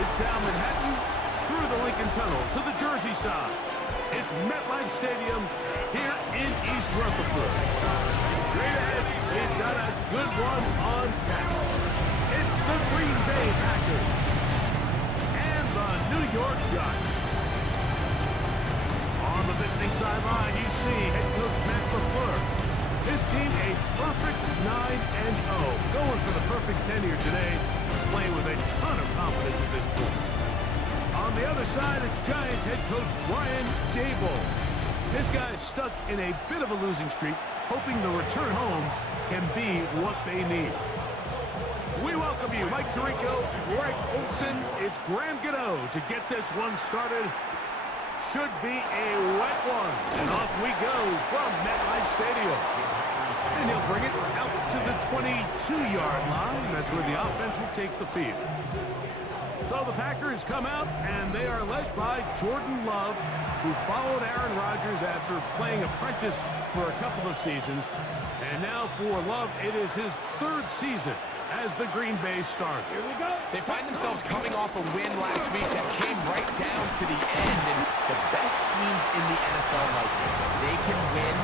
Midtown Manhattan, through the Lincoln Tunnel to the Jersey side. It's MetLife Stadium here in East Rutherford. Straight ahead, they've got a good one on tap. It's the Green Bay Packers and the New York Giants. On the visiting sideline, you see head coach Matt LaFleur. His team a perfect 9-0. Going for the perfect 10 here today. Playing with a ton of confidence at this point. On the other side, it's Giants head coach Brian Daboll. His guys stuck in a bit of a losing streak, hoping the return home can be what they need. We welcome you, Mike Tirico, Greg Olson. It's Graham Gano to get this one started. Should be a wet one. And off we go from MetLife Stadium. And he'll bring it out to the 22-yard line. That's where the offense will take the field. So the Packers come out, and they are led by Jordan Love, who followed Aaron Rodgers after playing apprentice for a couple of seasons. And now for Love, it is his third season as the Green Bay starter. Here we go. They find themselves coming off a win last week that came right down to the end, and the best teams in the NFL, like, they can win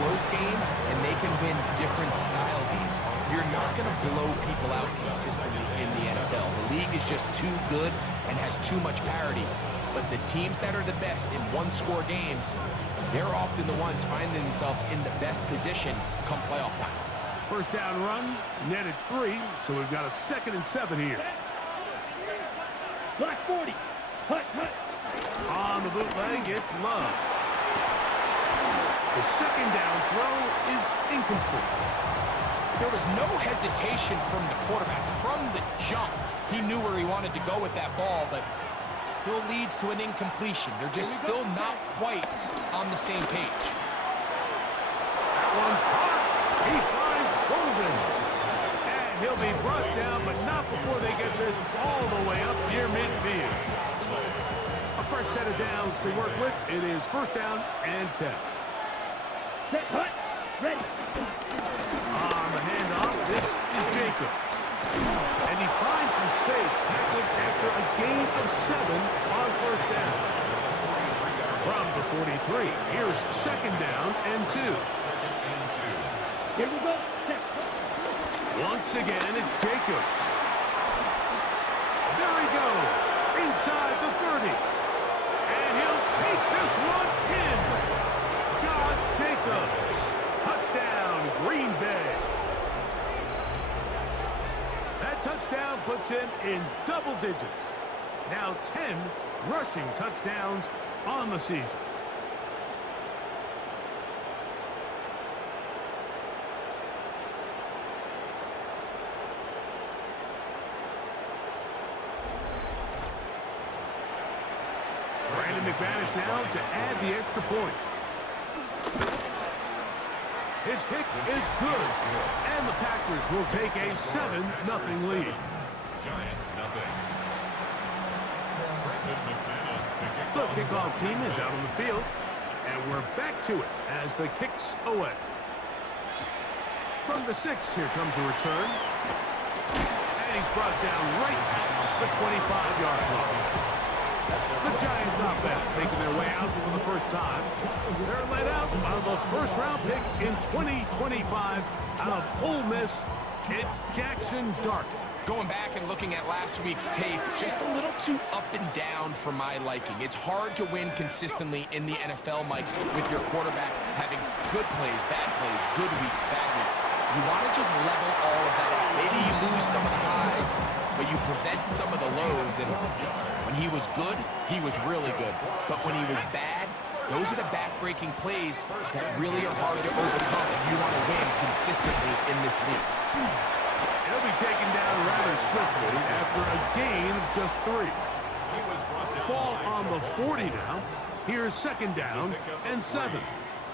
close games and they can win different style games. You're not going to blow people out consistently in the NFL. The league is just too good and has too much parity. But the teams that are the best in one-score games, they're often the ones finding themselves in the best position come playoff time. First down run, netted 3, so we've got a 2nd and 7 here. Black 40. Hut, hut. On the bootleg, it's Love. The second down throw is incomplete. There was no hesitation from the quarterback. From the jump, he knew where he wanted to go with that ball, but still leads to an incompletion. They're just still not quite on the same page. That one caught. He finds Golden. And he'll be brought down, but not before they get this all the way up near midfield. A fresh set of downs to work with. It is first down and 10. Set, hut. Ready. On the handoff, this is Jacobs. And he finds some space tackled after a gain of 7 on first down. From the 43, here's second down and 2. Here we go. Set. Once again, it's Jacobs. There he goes, inside the 30. And he'll take this one in. Josh Jacobs. Touchdown, Green Bay. That touchdown puts him in double digits. Now 10 rushing touchdowns on the season. Brandon McManus now to add the extra point. His kick is good, and the Packers will take a 7-0 lead. Giants nothing. Brandon McManus to kick The off. kickoff team is out on the field, and we're back to it as the kick's away. From the 6, here comes a return. And he's brought down right at the 25-yard line. The Giants offense making their way out for the first time. They're led out of a first-round pick in 2025 out of Ole Miss. It's Jackson Dart. Going back and looking at last week's tape, just a little too up and down for my liking. It's hard to win consistently in the NFL, Mike, with your quarterback having good plays, bad plays, good weeks, bad weeks. You want to just level all of that out. Maybe you lose some of the highs, but you prevent some of the lows. And when he was good, he was really good. But when he was bad, those are the back-breaking plays that really are hard to overcome if you want to win consistently in this league. He'll be taken down rather swiftly after a gain of just 3. Ball on the 40 now. Here's second down and 7.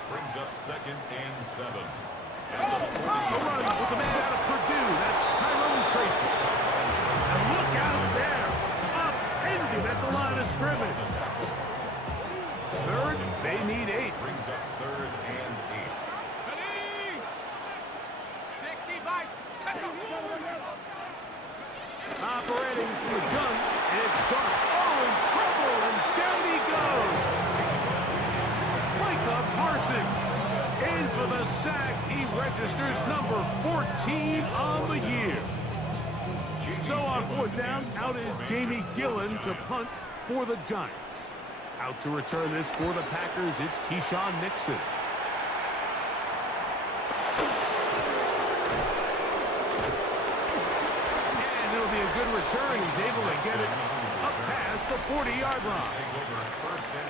Brings up 2nd and 7. A run with the man out of Purdue. That's Tyrone Tracy. And look out there. Upended at the line of scrimmage. Third, they need 8. Brings up 3rd and 8. 60 by Operating from the gun It's Dark. Oh, in trouble, and down he goes. Micah Parsons in for the sack. He registers number 14 on the year. So on fourth down, out is Jamie Gillen to punt for the Giants. Out to return this for the Packers, it's Keyshawn Nixon. And it'll be a good return. He's able to get it up past the 40-yard line.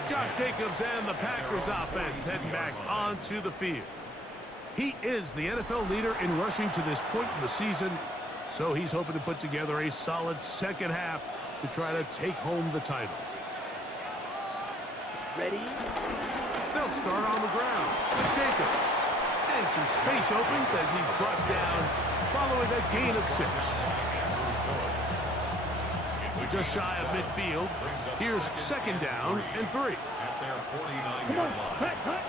Josh Jacobs and the Packers offense heading back onto the field. He is the NFL leader in rushing to this point in the season, so he's hoping to put together a solid second half to try to take home the title. Ready? They'll start on the ground with Jacobs. And some space opens as he's brought down following a gain of 6. We're just shy of midfield. Here's second down and 3. Come on, hut, hut.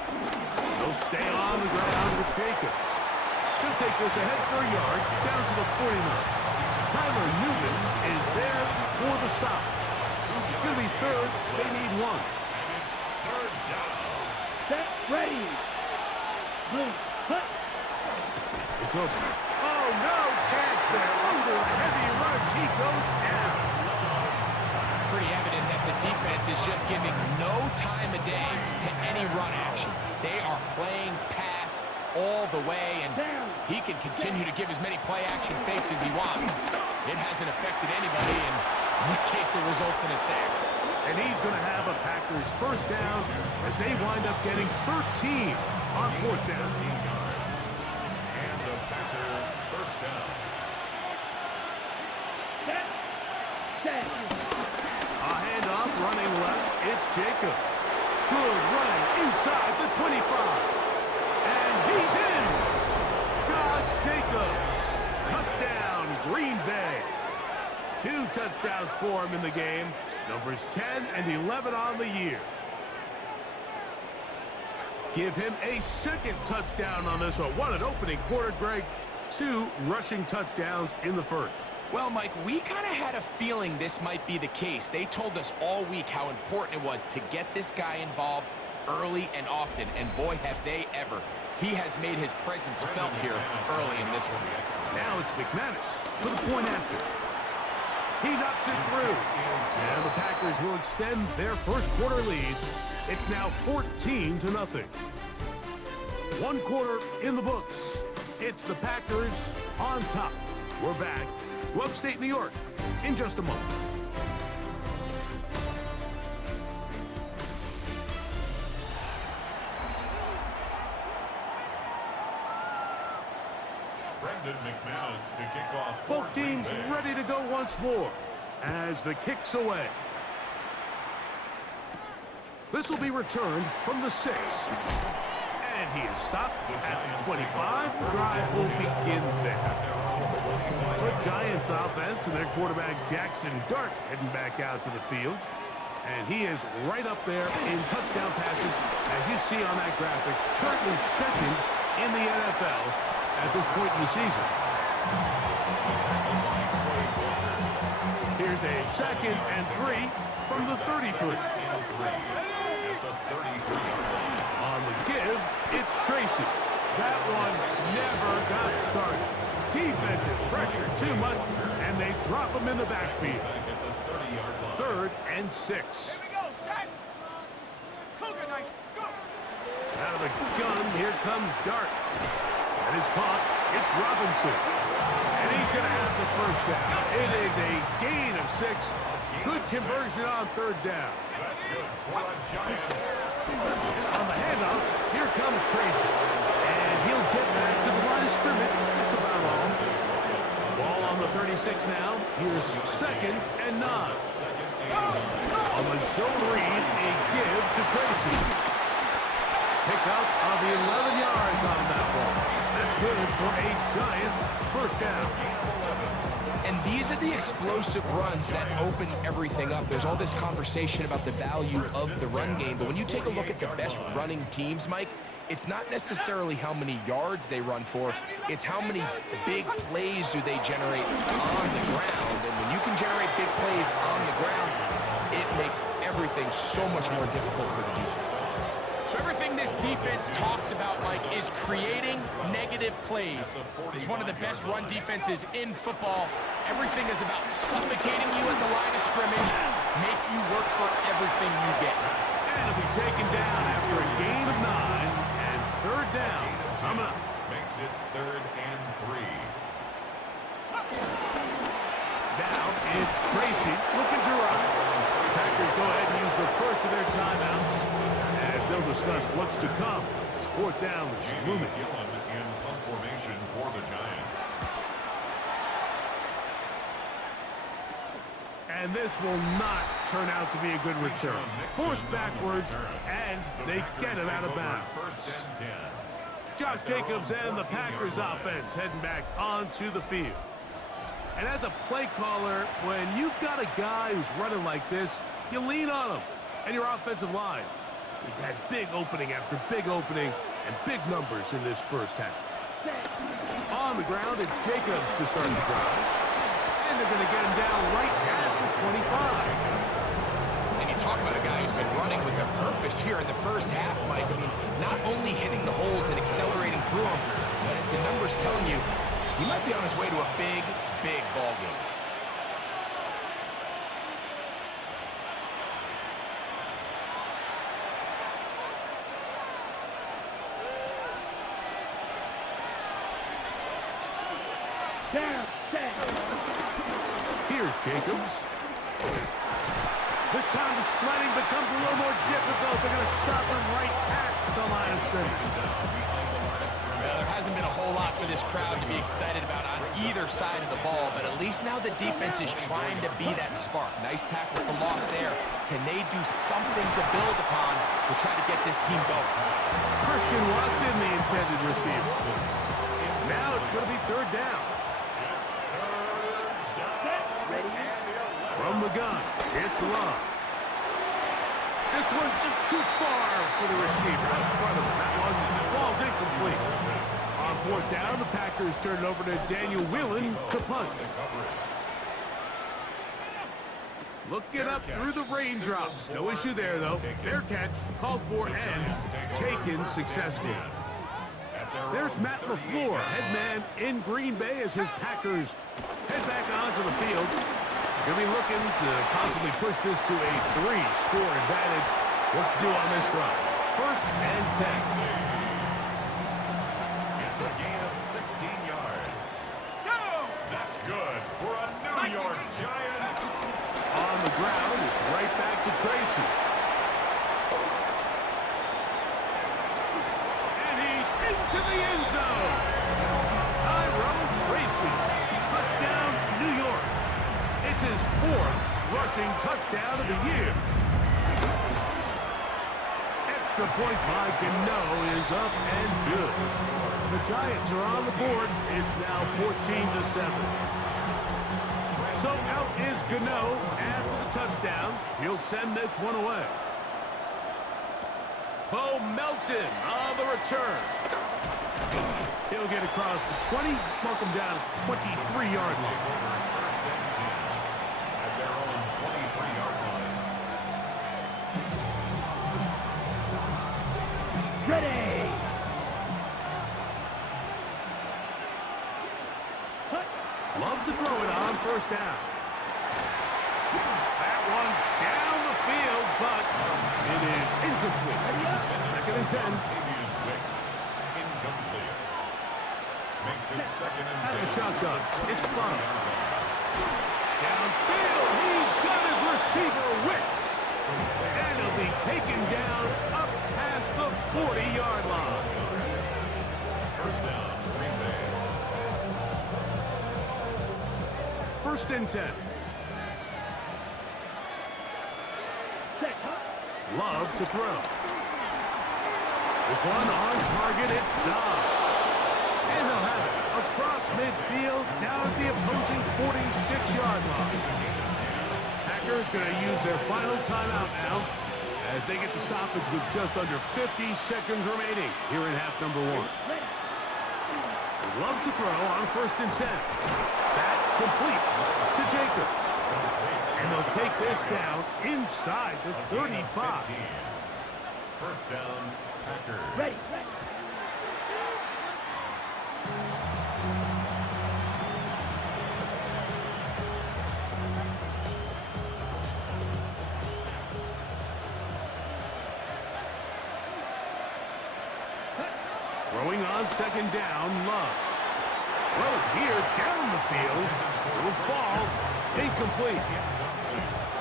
They'll stay on the ground with Jacobs. He'll take this ahead for a yard down to the 49. Tyler Newman is there for the stop. It's going to be third. They need 1. Set, ready. Blue, hut. It's over. Oh, no chance there. Under a heavy rush, he goes down. Pretty evident that the defense is just giving no time of day to any run actions. They are playing pass all the way, and he can continue to give as many play-action fakes as he wants. It hasn't affected anybody, and in this case, it results in a sack. And he's going to have a Packers first down as they wind up getting 13 on fourth down. And the Packer first down. Set. A handoff running left. It's Jacobs. Good running inside the 25. And he's in. Josh Jacobs. Touchdown, Green Bay. 2 touchdowns for him in the game. Numbers 10 and 11 on the year. Give him a second touchdown on this one. What an opening quarter, Greg. 2 rushing touchdowns in the first. Well, Mike, we kind of had a feeling this might be the case. They told us all week how important it was to get this guy involved early and often, and boy, have they ever. He has made his presence felt here early in this one. Now it's McManus for the point after. He knocks it through. And the Packers will extend their first quarter lead. It's now 14-0. 1 quarter in the books. It's the Packers on top. We're back to upstate New York in just a moment. Brendan McManus to kick off. Both teams ready to go once more as the kick's away. This will be returned from the 6. And he is stopped at the 25. The drive will begin there. The Giants offense and their quarterback Jackson Dart heading back out to the field. And he is right up there in touchdown passes, as you see on that graphic, currently second in the NFL at this point in the season. Here's a 2nd and 3 from the 33. On the give, it's Tracy. That one never got started. Defensive pressure too much, and they drop him in the backfield. 3rd and 6. Out of the gun, here comes Dart. And is caught. It's Robinson. And he's going to have the first down. It is a gain of 6. Good conversion on 3rd down. That's good for the Giants. On the handoff, here comes Tracy. And he'll get back to the line of scrimmage. That's about all. Ball on the 36 now. Here's 2nd and 9. On the zone read, a give to Tracy. Pickup of 11 yards on that ball. That's good for a Giants first down. And these are the explosive runs that open everything up. There's all this conversation about the value of the run game, but when you take a look at the best running teams, Mike, it's not necessarily how many yards they run for, it's how many big plays do they generate on the ground. And when you can generate big plays on the ground, everything so much more difficult for the defense. So everything this defense talks about, Mike, is creating negative plays. It's one of the best run defenses in football. Everything is about suffocating you at the line of scrimmage, make you work for everything you get. And it'll be taken down after a gain of 9 and third down. Coming up. Makes it 3rd and 3. Now it's Tracy looking to run. Packers go ahead and use the first of their timeouts as they'll discuss what's to come. It's 4th down, which is looming. Gillen in punt formation for the Giants. And this will not turn out to be a good return. Forced backwards, and they get it out of bounds. 1st and 10. Josh Jacobs and the Packers offense heading back onto the field. And as a play caller, when you've got a guy who's running like this, you lean on him and your offensive line. He's had big opening after big opening and big numbers in this first half. On the ground, it's Jacobs to start the drive. And they're going to get him down right at the 25. And you talk about a guy who's been running with a purpose here in the first half, Mike. I mean, not only hitting the holes and accelerating through them, but as the numbers telling you, he might be on his way to a big, big ball game. Here's Jacobs. This time the sledding becomes a little more difficult. They're going to stop him right at the line of scrimmage. Well, there hasn't been a whole lot for this crowd to be excited about on either side of the ball, but at least now the defense is trying to be that spark. Nice tackle for loss there. Can they do something to build upon to try to get this team going? Christian Watson, the intended receiver. Now it's going to be 3rd down. From the gun, it's Love. This one just too far for the receiver in front of him. That one falls incomplete. On 4th down, the Packers turn it over to Daniel Whelan to punt. Looking up through the raindrops. No issue there, though. Fair catch, called for and taken successfully. There's Matt LaFleur, head man in Green Bay as his Packers head back onto the field. They'll be looking to possibly push this to a 3-score advantage. What to do on this drive? 1st and 10. It's a gain of 16 yards. No! That's good for a New York Giant. On the ground, it's right back to Tracy. And he's into the end zone. Tyrone Tracy. Touchdown, New York. It's his 4th rushing touchdown of the year. Extra point by Gano is up and good. The Giants are on the board. It's now 14-7. So out is Gano after the touchdown. He'll send this one away. Bo Melton on the return. He'll get across the 20, mark him down at the 23-yard line. 1st and 10 at their own 23-yard line. Ready. Love to throw it on 1st down. That one down the field, but it is incomplete. 2nd and 10. Tavian Wicks, incomplete. Makes it 2nd and 10. Out of the shotgun, it's Love. Downfield, he's got his receiver, Wicks. And he'll be taken down up past the 40-yard line. 1st down, Green Bay. 1st and 10. Love to throw. This one on target, it's Dobbs. And they'll have it across midfield down at the opposing 46-yard line. Packers going to use their final timeout now as they get the stoppage with just under 50 seconds remaining here in half number 1. Love to throw on 1st and 10. That complete to Jacobs. And they'll take this down inside the 35. 15. First down, Packers. Ready. Throwing on second down, Love. Well, here, down the field. It will fall. Incomplete.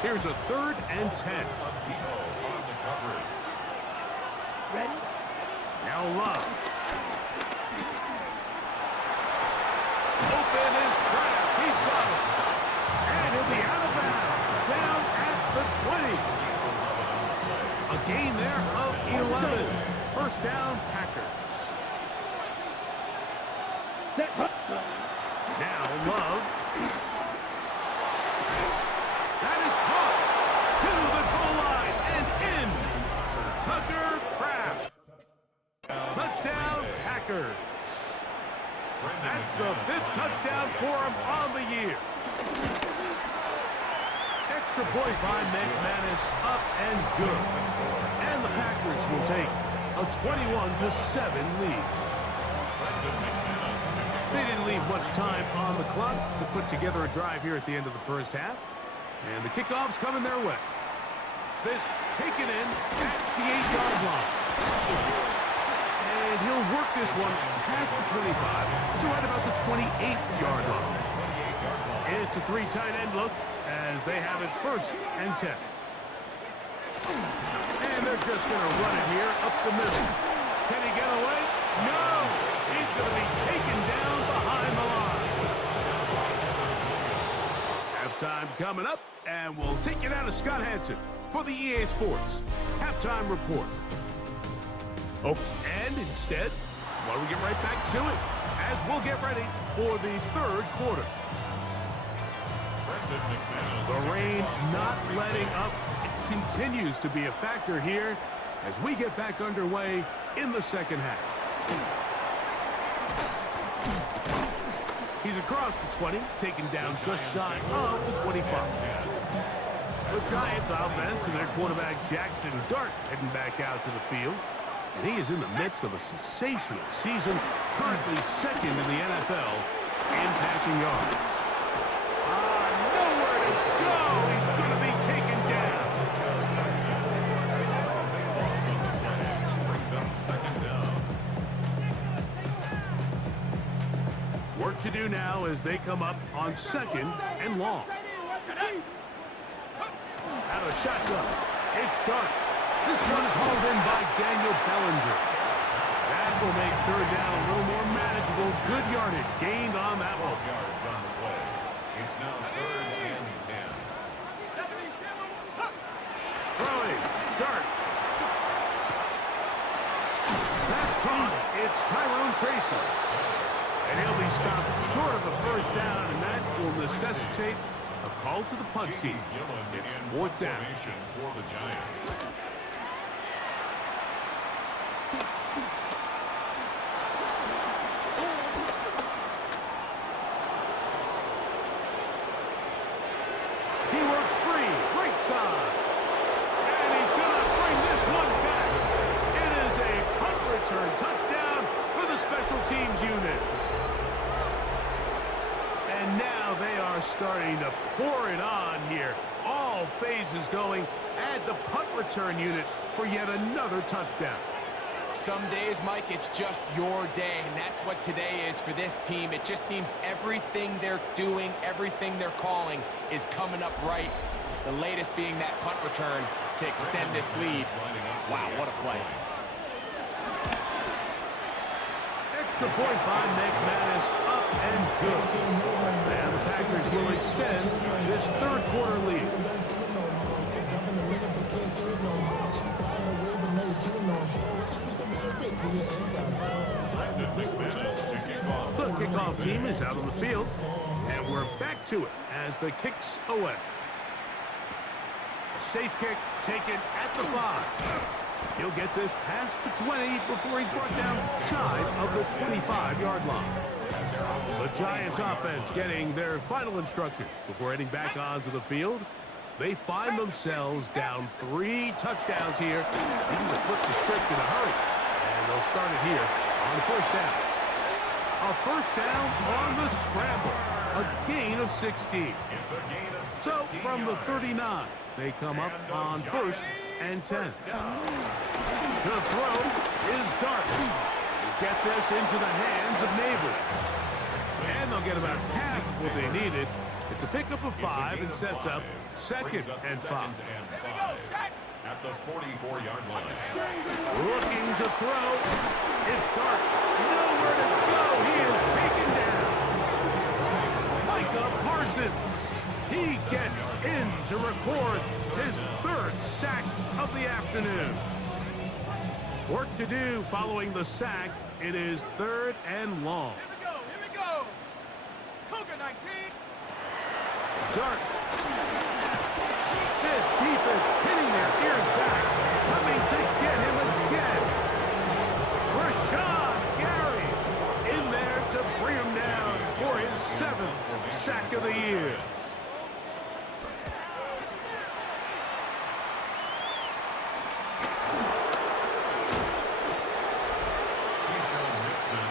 Here's a 3rd and 10. On the coverage. Ready. Now Love. Open is Kraft. He's got it. And he'll be out of bounds. Down at the 20. A gain there of 11. First down, Packers. Now Love. That is caught to the goal line and in. Tucker Kraft. Touchdown, Packers. That's the 5th touchdown for him on the year. Extra point by McManus, up and good. And the Packers will take a 21-7 lead. They didn't leave much time on the clock to put together a drive here at the end of the first half. And the kickoff's coming their way. This taken in at the 8-yard line. And he'll work this one past the 25 to right about the 28-yard line. It's a 3 tight end look as they have it 1st and 10. And they're just going to run it here up the middle. Can he get away? No! He's going to be taken down behind the line. Halftime coming up, and we'll take you down to Scott Hanson for the EA Sports Halftime Report. Oh, and instead, why don't we get right back to it as we'll get ready for the 3rd quarter. The rain not letting up. It continues to be a factor here as we get back underway in the second half. He's across the 20, taken down just shy of the 25. The Giants offense and their quarterback Jackson Dart heading back out to the field. And he is in the midst of a sensational season, currently 2nd in the NFL in passing yards. Nowhere to go. He's going to be taken down. Brings up second down. Work to do now as they come up on 2nd and long. Out of shotgun. It's Dart. This one is hauled in by Daniel Bellinger. That will make 3rd down a little more manageable. Good yardage gained on that one. 12 yards on the play. It's now 3rd and 10. Throwing. Dart. That's caught. It's Tyrone Tracy. And he'll be stopped short of the 1st down, and that will necessitate a call to the punt team. It's 4th down. For the Giants. He works free, right side. And he's going to bring this one back. It is a punt return touchdown for the special teams unit. And now they are starting to pour it on here. All phases going. Add the punt return unit for yet another touchdown. Some days, Mike, it's just your day, and that's what today is for this team. It just seems everything they're doing, everything they're calling is coming up right. The latest being that punt return to extend this lead. Wow, what a play. Extra point by McManus, up and good. And the Packers will extend this 3rd quarter lead. The kickoff team is out on the field, and we're back to it as the kick's away. A safe kick taken at the 5. He'll get this past the 20 before he's brought down shy of the 25-yard line. The Giants offense getting their final instructions before heading back onto the field. They find themselves down 3 touchdowns here, needing to flip the script in a hurry. And they'll start it here on first down. A first down on the scramble. A gain of 16. So from the 39, they come up on first and 10. The throw is Dart. Get this into the hands of Neighbors. And they'll get about half what they needed. It's a pickup of 5 and sets up second and 5. At the 44-yard line. Looking to throw. It's Dart. Nowhere to go. He is taken down. Micah Parsons. He gets in to record his 3rd sack of the afternoon. Work to do following the sack. It is 3rd and long. Here we go. Cougar 19. Dart. This defense hitting their ears back. Coming to get him again. Rashawn Gary in there to bring him down for his 7th sack of the year.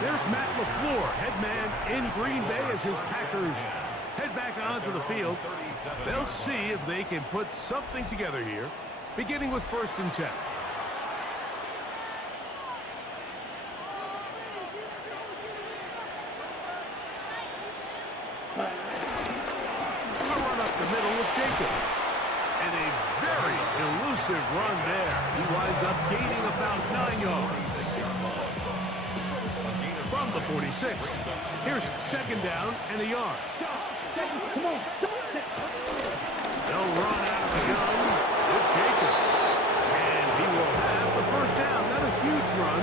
There's Matt LaFleur, head man in Green Bay as his Packers head back onto the field. They'll see if they can put something together here, beginning with first and 10. A run up the middle with Jacobs. And a very elusive run there. He winds up gaining about 9 yards. From the 46. Here's second down and a yard. They'll run out of the gun with Jacobs. And he will have the first down. Not a huge run,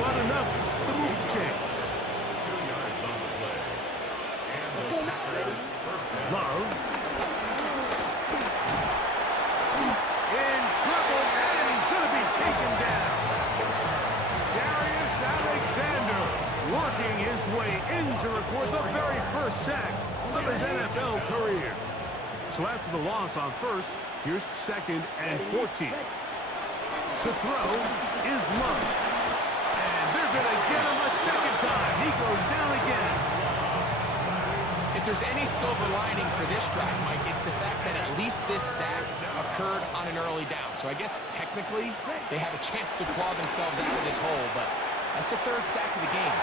but enough to move the chain. 2 yards on the play. And the Packers first down. Love. In trouble, and he's going to be taken down. Darius Alexander working his way in to record the very first sack of his NFL career. So after the loss on first, here's second and 14. To throw is Love. And they're going to get him a second time. He goes down again. If there's any silver lining for this drive, Mike, it's the fact that at least this sack occurred on an early down. So I guess technically they have a chance to claw themselves out of this hole, but that's the 3rd sack of the game.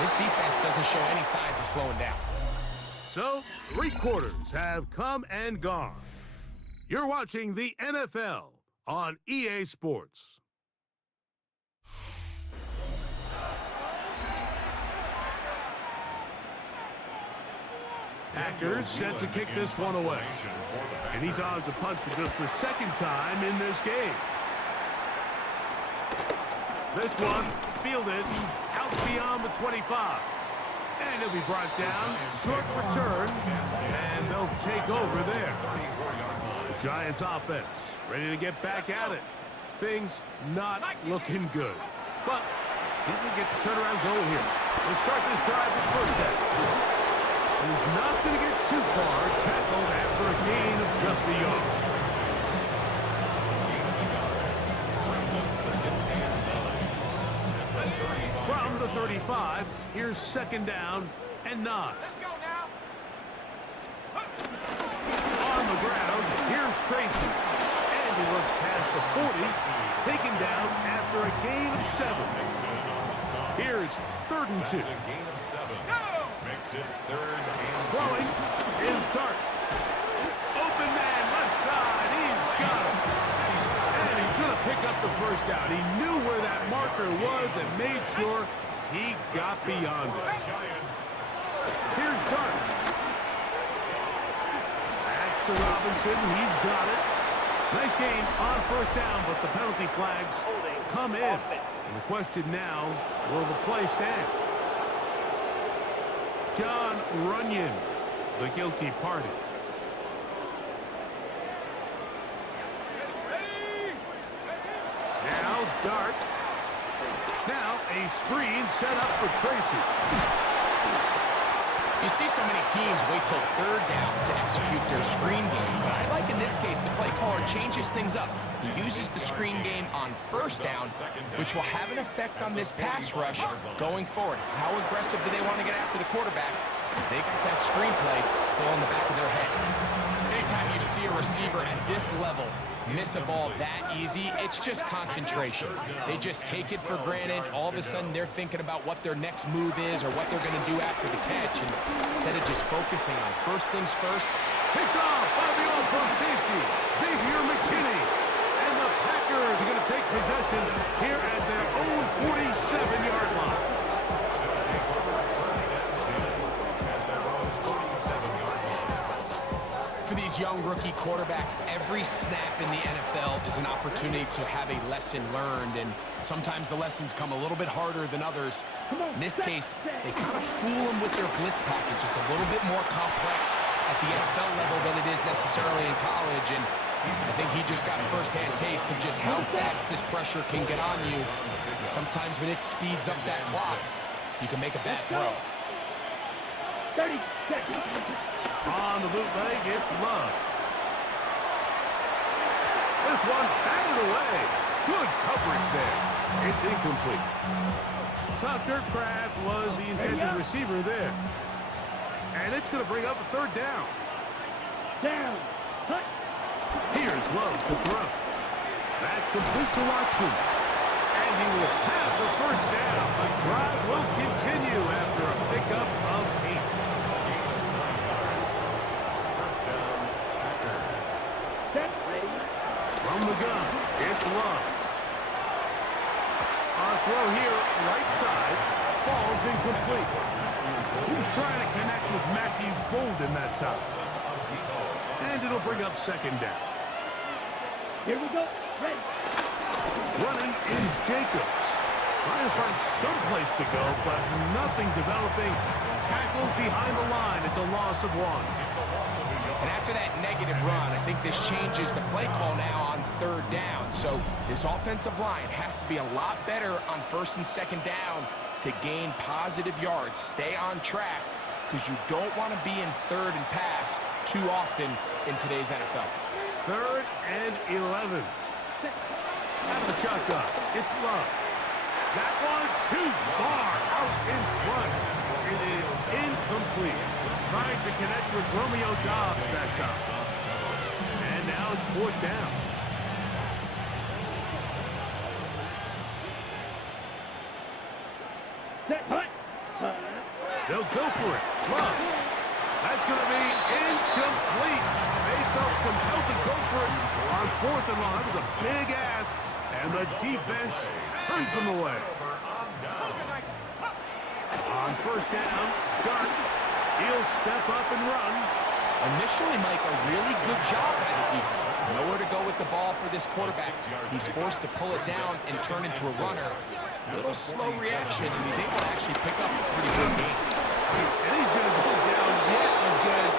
This defense doesn't show any signs of slowing down. So, 3 quarters have come and gone. You're watching the NFL on EA Sports. Packers set to kick this one away. And he's on to punt for just the 2nd time in this game. This one fielded out beyond the 25. And he'll be brought down. Short return. And they'll take over there. The Giants offense ready to get back at it. Things not looking good. But see if we get the turnaround going here. We'll start this drive with first down. He's not going to get too far. Tackled after a gain of just a yard. From the 35, here's second down and 9. Let's go now. On the ground, here's Tracy. And he looks past the 40, taken down after a gain of 7. Here's 3rd and 2. Makes it 3rd and 2. Throwing is Dart. Open man, left side. He's got him. And he's going to pick up the first down. He knew where that marker was and made sure he got beyond it. Here's Dart. That's to Robinson. He's got it. Nice gain on first down, but the penalty flags come in. And the question now, will the play stand? John Runyon, the guilty party. Now Dart. Now a screen set up for Tracy. You see so many teams wait till third down to execute their screen game, but I like in this case the play caller changes things up. He uses the screen game on first down, which will have an effect on this pass rush going forward. How aggressive do they want to get after the quarterback? Because they got that screen play still in the back of their head. Anytime you see a receiver at this level miss a ball that easy, it's just concentration. They just take it for granted. All of a sudden, they're thinking about what their next move is or what they're going to do after the catch, and instead of just focusing on first things first. Picked off by the all-pro safety, Xavier McKinney. And the Packers are going to take possession here at their own 47-yard line. For these young rookie quarterbacks, every snap in the NFL is an opportunity to have a lesson learned, and sometimes the lessons come a little bit harder than others. In this case, they kind of fool them with their blitz package. It's a little bit more complex at the NFL level than it is necessarily in college, and I think he just got a first-hand taste of just how fast this pressure can get on you. And sometimes when it speeds up that clock, you can make a bad throw. 30 seconds. On the bootleg, it's Love. This one batted away. Good coverage there. It's incomplete. Tucker Kraft was the intended receiver there. And it's going to bring up a third down. Down. Cut. Here's Love to throw. That's complete to Watson. And he will have the first down. The drive will continue after a pickup of 8. From the gun, it's Love. Our throw here, right side, falls incomplete. He was trying to connect with Matthew Golden that time. And it'll bring up second down. Here we go. Ready. Running is Jacobs. Trying to find some place to go, but nothing developing. Tackled behind the line. It's a loss of 1. And after that negative run, I think this changes the play call now on third down. So this offensive line has to be a lot better on first and second down to gain positive yards. Stay on track because you don't want to be in third and pass too often in today's NFL. 3rd and 11. Out of the shotgun, it's Love. That one too far out in front. It is incomplete. Trying to connect with Romeo Doubs that time. And now it's 4th down. Set. Cut. They'll go for it. Love. That's going to be incomplete. They felt compelled to go for it on 4th and long. That was a big ask. And the defense turns them away. On 1st down, Dart. He'll step up and run. Initially, Mike, a really good job by the defense. Nowhere to go with the ball for this quarterback. He's forced to pull it down and turn into a runner. A little slow reaction, and he's able to actually pick up a pretty good game. And he's going to go down yet again.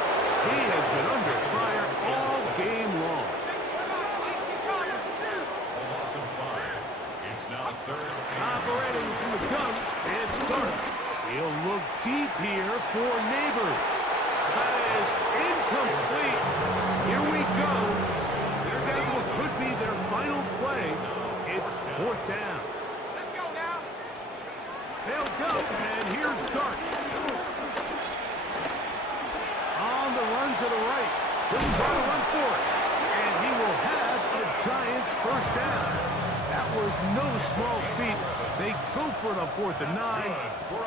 He has been under fire all game long. It's now 3rd and Operating from the gun, it's Dart. He'll look deep here for Neighbors. That is incomplete. Here we go. There goes what could be their final play. It's 4th down. Let's go now. They'll go, and here's Dart. On the run to the right. He'll try to run for it. And he will have a Giants first down. That was no small feat. They go for it on 4th and 9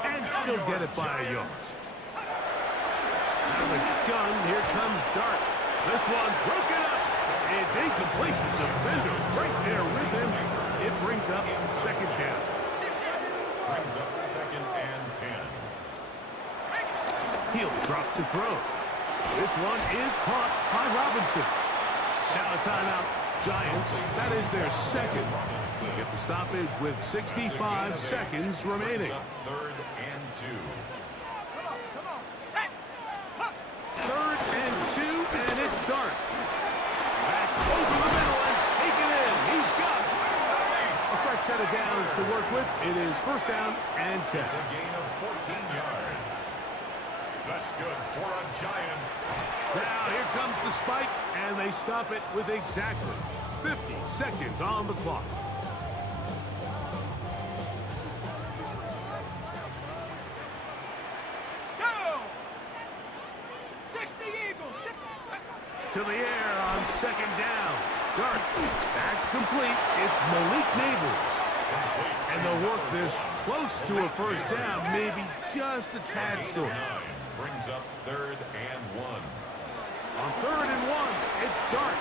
and still get it by a yard. Out of the gun, here comes Dart. This one broken up. It's incomplete. The defender right there with him. It brings up second down. brings up 2nd and 10. He'll drop to throw. This one is caught by Robinson. Now a timeout. Giants, that is their second. Get the stoppage with 65 seconds remaining. 3rd and 2. Come on. Set. 3rd and 2, and it's Dart. Back over the middle and taken in. He's got it. of downs to work with. It is first down and 10. It's a gain of 14 yards. That's good for a Giants. Now here comes the spike, and they stop it with exactly 50 seconds on the clock. Go! 60 Eagles. To the air on second down. Dart. That's complete. It's Malik Neighbors. And they'll work this close to a first down, maybe just a tad short. Brings up 3rd and 1. On 3rd and 1, it's Dart.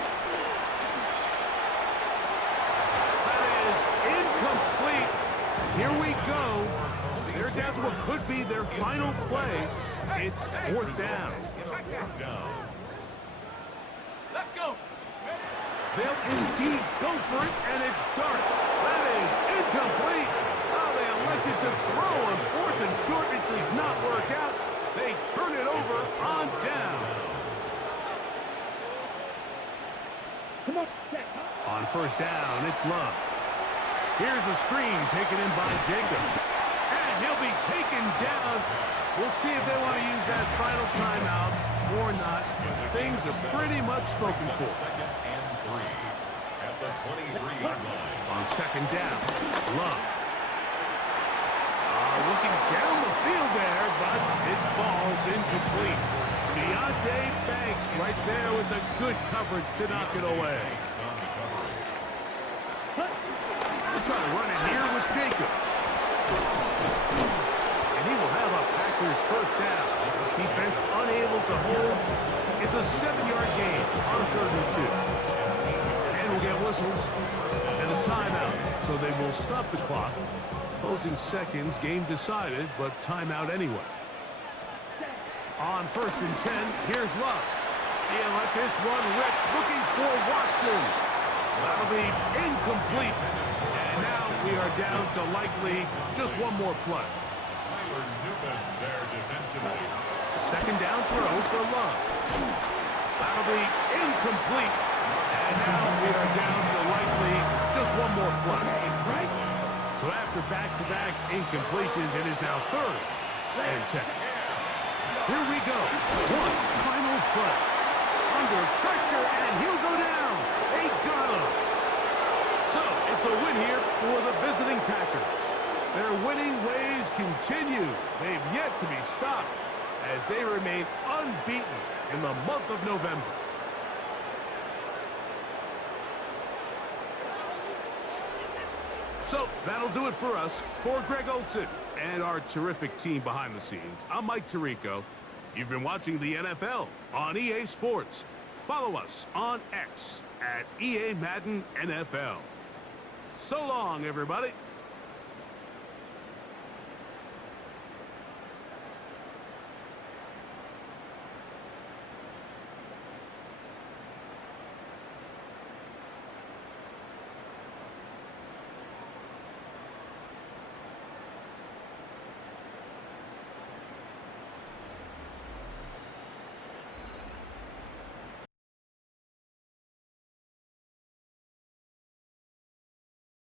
That is incomplete. Here we go. They're down to what could be their final play. It's 4th down. Let's go. They'll indeed go for it, and it's Dart. That is incomplete. Oh, they elected to throw on 4th and short. It does not work out. They turn it over on down. Come on. On first down, it's Love. Here's a screen taken in by Jacobs. And he'll be taken down. We'll see if they want to use that final timeout or not. Things are pretty much spoken for. 2nd and 3 at the 23-yard line. On second down, Love. Looking down the field there, but it falls incomplete. Deontay Banks right there with the good coverage to knock it away. They'll try to run it here with Jacobs. And he will have a Packers first down. This defense unable to hold. It's a 7-yard gain on 3rd and 2. And we'll get whistles and a timeout. So they will stop the clock. Closing seconds, game decided, but timeout anyway. On 1st and 10, here's Love. He'll let this one rip, looking for Watson. That'll be incomplete. And now we are down to likely just one more play. Tyler Newman there defensively. Second down throw for Love. That'll be incomplete. And now we are down to likely just one more play. Right? So after back-to-back incompletions, it is now 3rd and 10. Here we go. One final play. Under pressure, and he'll go down. They got him. So it's a win here for the visiting Packers. Their winning ways continue. They've yet to be stopped as they remain unbeaten in the month of November. So that'll do it for us. For Greg Olson and our terrific team behind the scenes, I'm Mike Tirico. You've been watching the NFL on EA Sports. Follow us on X at EA Madden NFL. So long, everybody.